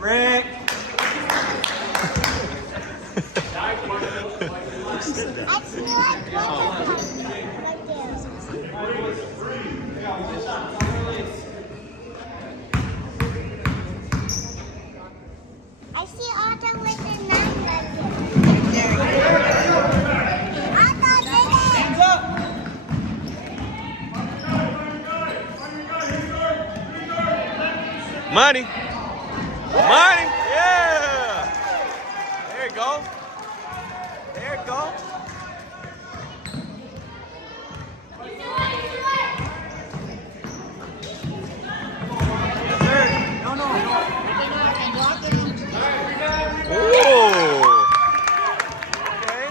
Rick. I see Otto with a number. Otto did it! Hands up. Money. Money. Yeah. There you go. There you go. Yes, sir. No. Ooh. Okay.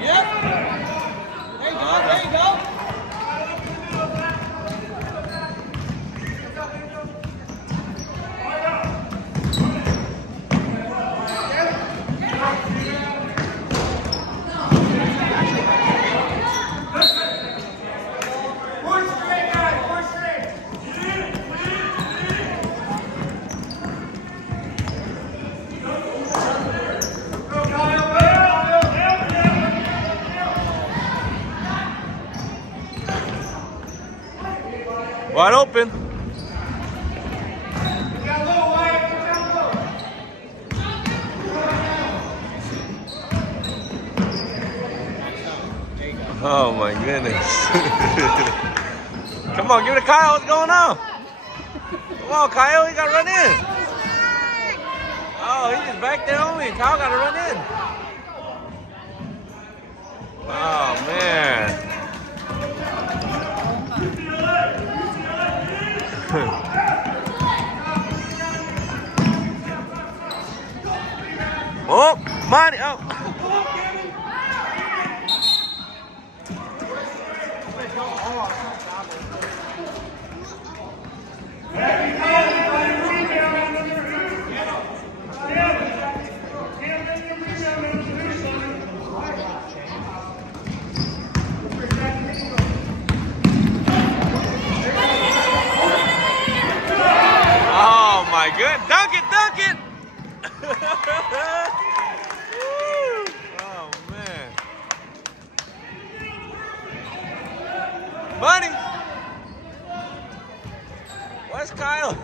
Yep. There you go. Wide open. Oh my goodness. Come on, give it to Kyle. What's going on? Come on, Kyle. You got to run in. Oh, he's just back there on me. Kyle got to run in. Oh, man. Oh, money. Oh. Oh my good. Dunk it. Oh man. Bunny. Where's Kyle?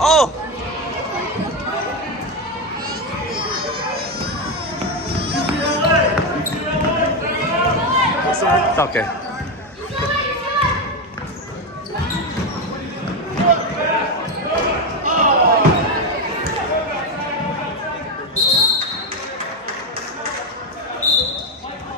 Oh. It's okay.